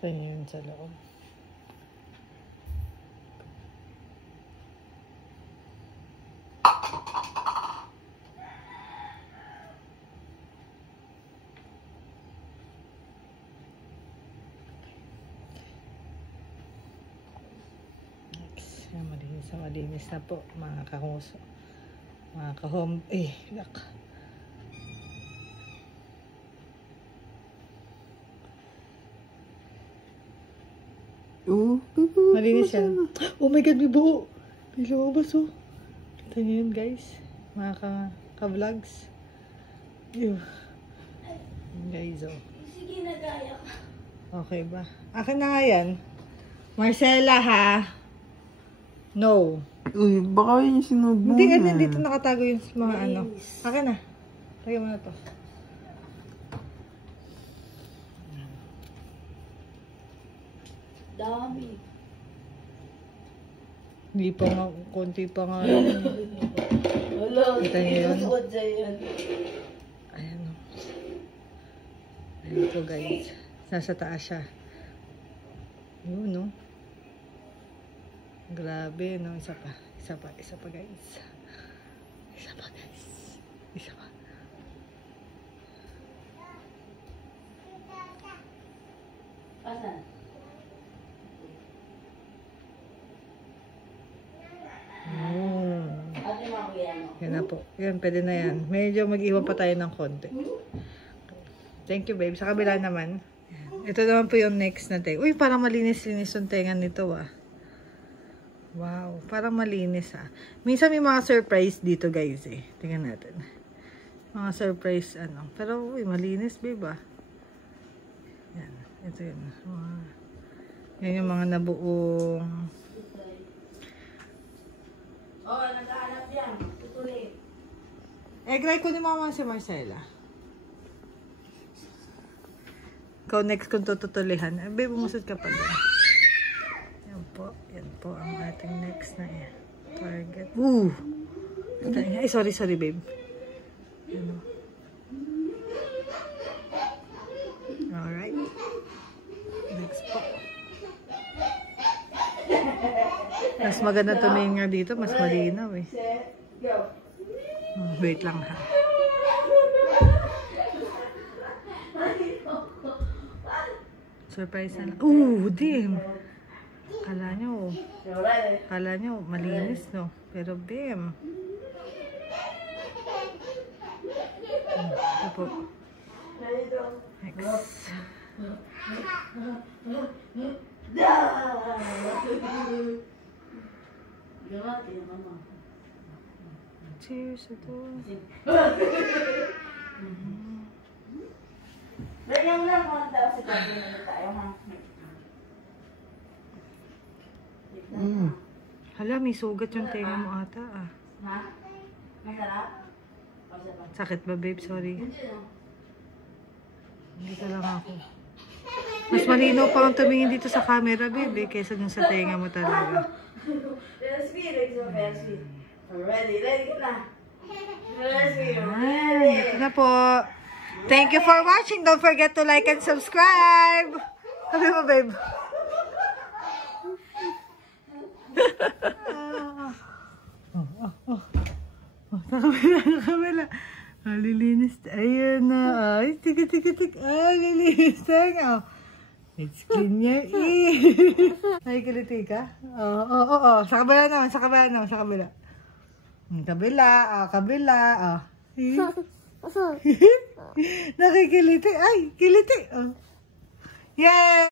Ito yun sa loob. Malinis na po mga kahuso, mga kahome, yak. Malinis yan. Oh my god, may buo, may lumabas oh. Kita nyo yun guys, mga ka-vlogs. Guys oh. Sige na gaya. Okay ba? Akin na nga yan. Marcela ha. No. Uy, baka yung sinubo na. Hindi, dito nakatago yung mga ano. Akin na. Lagyan mo na to. Dami. Hindi pa nga, konti pa nga. Wala. Kita niyo yun? Ayan. Ayan o. Ayan po guys. Nasa taas siya. Yun no. Grabe, no? Isa pa guys. Isa pa guys. Isa pa. Asan? Ate mo yan. Yan na po. Yan, pwede na yan. Medyo mag-iwan pa tayo ng konti. Thank you, babe. Sa kabila naman. Ito naman po yung next na tenga. Uy, parang malinis-linis yung tenga nito, ah. Wow, parang malinis ah. Minsan may mga surprise dito guys eh. Tingnan natin. Mga surprise ano. Pero uy, malinis babe ah. Yan, ito yun. Yan yung mga nabuong. Oh, nag-aalap yan. Tutuloy. Gray ko ni mama si Marcela. Ikaw next kung tututulihan. Babe, umusad ka pa din. Yan po ang ating next na target. Ay, sorry babe. Ano? Alright. Next po. Mas maganda tumingin nga dito. Mas malinaw eh. Wait lang ha. Surprise na lang. Damn. Kala nyo, malinis, no? Pero, bam. Ito po. Next. Cheers, ito. Lagyan mo lang kung daw si Pati na tayo, ha? Hala, may sugat yung tenga mo ata, ah. Ha? Masarap? Sakit ba, babe? Sorry. Dito lang ako. Mas malinaw pa ang tumingin dito sa camera, babe, kaysa dun sa tenga mo talaga. Very sweet. Ready ka na. Very sweet. Ito na po. Thank you for watching. Don't forget to like and subscribe. Sabi mo, babe. Nakabila. Lilinis. Ayan na. Ay, tik. Lilinis tayo. It's clean your ear. Ay, kiliti ka? Oo. Sa kabila naman. Kabila. Nakikiliti. Ay, kiliti. Yay!